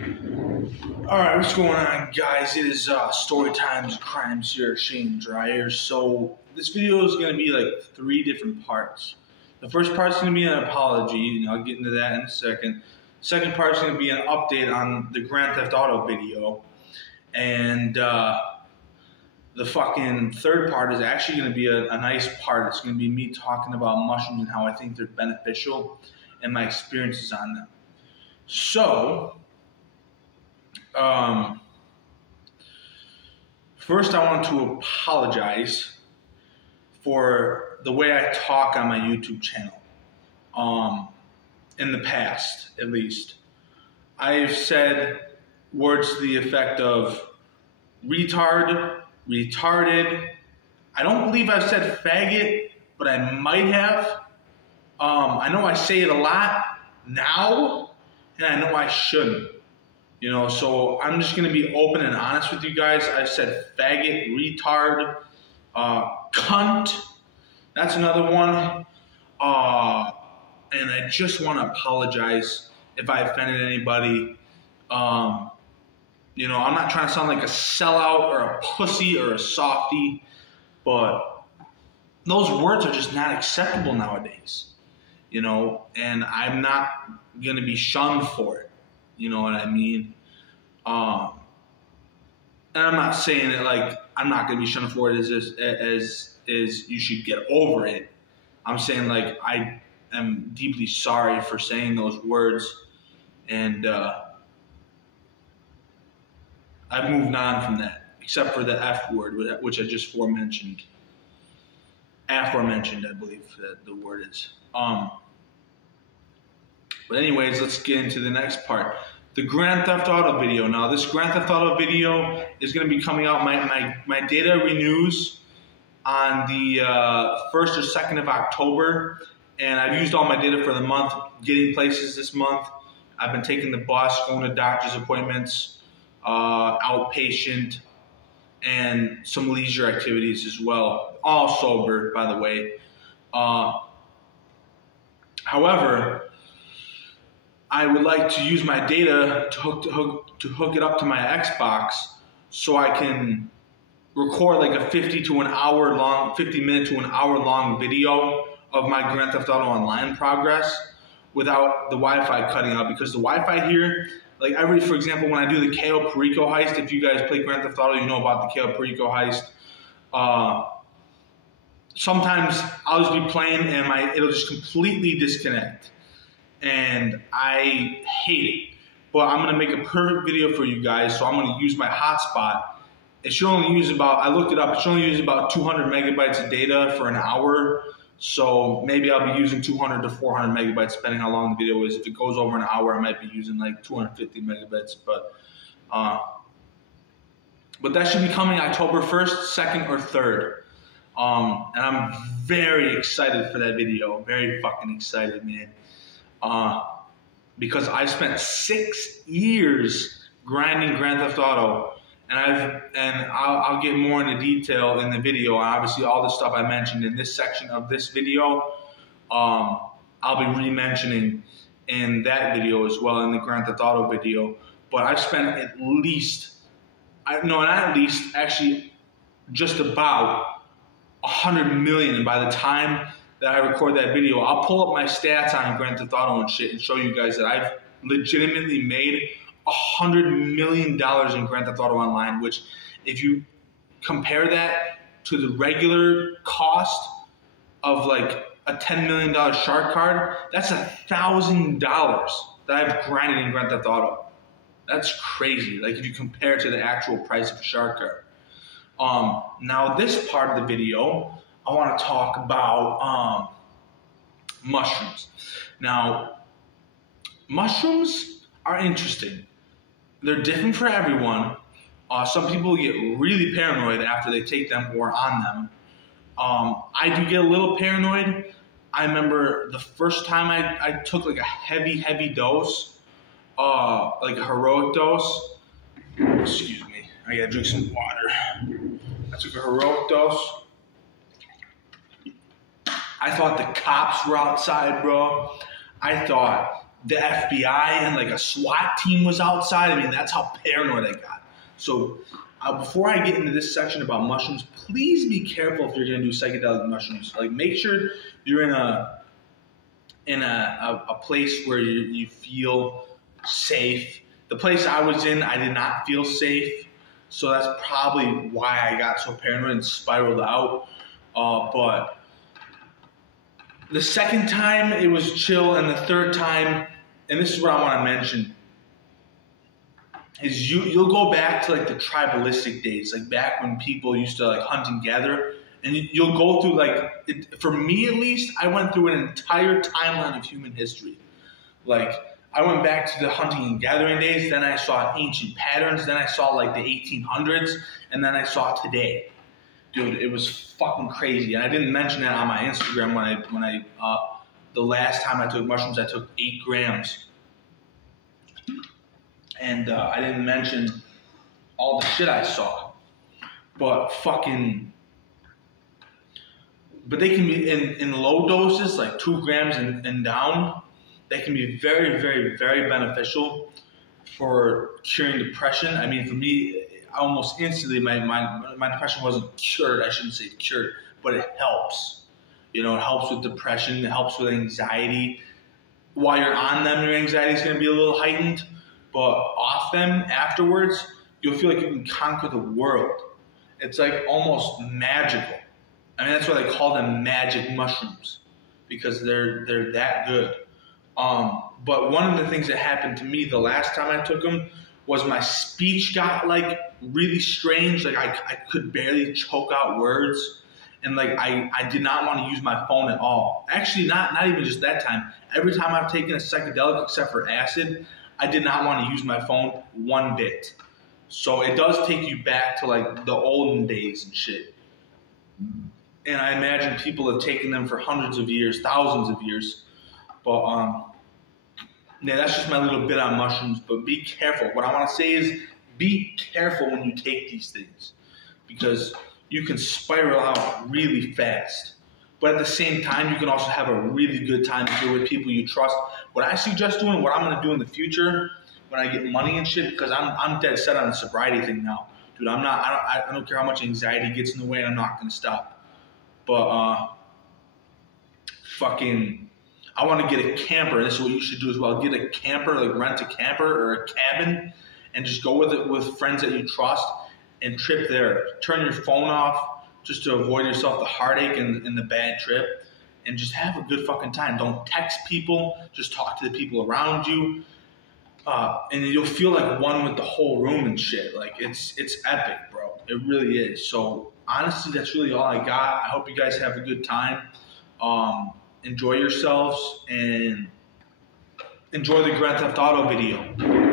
Alright, what's going on, guys? It is Story Times Crimes here, Shane Dreyer. So this video is going to be like 3 different parts. The first part is going to be an apology, and I'll get into that in a second. Second part is going to be an update on the Grand Theft Auto video. And the fucking third part is actually going to be a nice part. It's going to be me talking about mushrooms and how I think they're beneficial and my experiences on them. So first I want to apologize for the way I talk on my YouTube channel. In the past, at least, I've said words to the effect of retard, retarded. I don't believe I've said faggot, but I might have. I know I say it a lot now, and I know I shouldn't. You know, so I'm just going to be open and honest with you guys. I've said faggot, retard, cunt. That's another one. And I just want to apologize if I offended anybody. You know, I'm not trying to sound like a sellout or a pussy or a softy, but those words are just not acceptable nowadays. You know, and I'm not going to be shunned for it. You know what I mean? And I'm not saying that like I'm not going to be shunned for it as you should get over it. I'm saying like I am deeply sorry for saying those words, and I've moved on from that, except for the F word, which I just aforementioned, I believe that the word is. But anyways, let's get into the next part. The Grand Theft Auto video. Now, this Grand Theft Auto video is going to be coming out. My data renews on the 1st or 2nd of October, and I've used all my data for the month, getting places this month. I've been taking the bus, going to doctor's appointments, outpatient, and some leisure activities as well. All sober, by the way. However, I would like to use my data to hook it up to my Xbox so I can record like a 50 minute to an hour long video of my Grand Theft Auto Online progress without the Wi-Fi cutting out, because the Wi-Fi here, like for example, when I do the Cayo Perico heist, if you guys play Grand Theft Auto, you know about the Cayo Perico heist. Sometimes I'll just be playing and it'll just completely disconnect. And I hate it, but I'm gonna make a perfect video for you guys. So I'm gonna use my hotspot. It should only use about, I looked it up, it should only use about 200 megabytes of data for an hour. So maybe I'll be using 200 to 400 megabytes, depending how long the video is. If it goes over an hour, I might be using like 250 megabits. But that should be coming October 1st, 2nd, or 3rd. And I'm very excited for that video. Very fucking excited, man. Because I've spent 6 years grinding Grand Theft Auto, and I'll get more into detail in the video. And obviously, all the stuff I mentioned in this section of this video, I'll be re-mentioning in that video as well, in the Grand Theft Auto video. But I've spent at least, actually, just about 100 million, and by the time that I record that video, I'll pull up my stats on Grand Theft Auto and shit and show you guys that I've legitimately made $100 million in Grand Theft Auto Online, which if you compare that to the regular cost of like a $10 million shark card, that's $1,000 that I've grinded in Grand Theft Auto. That's crazy. Like if you compare it to the actual price of a shark card. Now this part of the video, I want to talk about mushrooms. Now, mushrooms are interesting. They're different for everyone. Some people get really paranoid after they take them or on them. I do get a little paranoid. I remember the first time I took like a heavy dose, like a heroic dose. Excuse me, I gotta drink some water. I took a heroic dose. I thought the cops were outside, bro. I thought the FBI and like a SWAT team was outside. I mean, that's how paranoid I got. So before I get into this section about mushrooms, please be careful if you're going to do psychedelic mushrooms. Like, make sure you're in a place where you feel safe. The place I was in, I did not feel safe. So that's probably why I got so paranoid and spiraled out. But the second time it was chill, and the third time, and this is what I want to mention, is you'll go back to like the tribalistic days, like back when people used to like hunt and gather, and you'll go through for me at least, I went through an entire timeline of human history. Like, I went back to the hunting and gathering days, then I saw ancient patterns, then I saw like the 1800s, and then I saw today. Dude, it was fucking crazy. And I didn't mention that on my Instagram when I the last time I took mushrooms, I took 8 grams. And I didn't mention all the shit I saw. But they can be in low doses, like 2 grams and down. They can be very, very, very beneficial for curing depression. I mean, for me, almost instantly, my depression wasn't cured. I shouldn't say cured, but it helps. You know, it helps with depression. It helps with anxiety. While you're on them, your anxiety is going to be a little heightened. But off them afterwards, you'll feel like you can conquer the world. It's like almost magical. I mean, that's why they call them magic mushrooms, because they're that good. But one of the things that happened to me the last time I took them was my speech got like really strange. Like I could barely choke out words, and like I did not want to use my phone at all. Actually, not even just that time. Every time I've taken a psychedelic except for acid, I did not want to use my phone one bit. So it does take you back to like the olden days and shit. And I imagine people have taken them for hundreds of years, thousands of years. But yeah, that's just my little bit on mushrooms. But be careful. What I want to say is be careful when you take these things, because you can spiral out really fast. But at the same time, you can also have a really good time if you're with people you trust. What I suggest doing, what I'm going to do in the future when I get money and shit, because I'm dead set on the sobriety thing now. Dude, I don't care how much anxiety gets in the way, I'm not going to stop. But I want to get a camper. This is what you should do as well. Get a camper, like rent a camper or a cabin, and just go with friends that you trust and trip there. Turn your phone off just to avoid yourself the heartache and the bad trip, and just have a good fucking time. Don't text people. Just talk to the people around you. And you'll feel like one with the whole room and shit. Like, it's epic, bro. It really is. So honestly, that's really all I got. I hope you guys have a good time. Enjoy yourselves and enjoy the Grand Theft Auto video.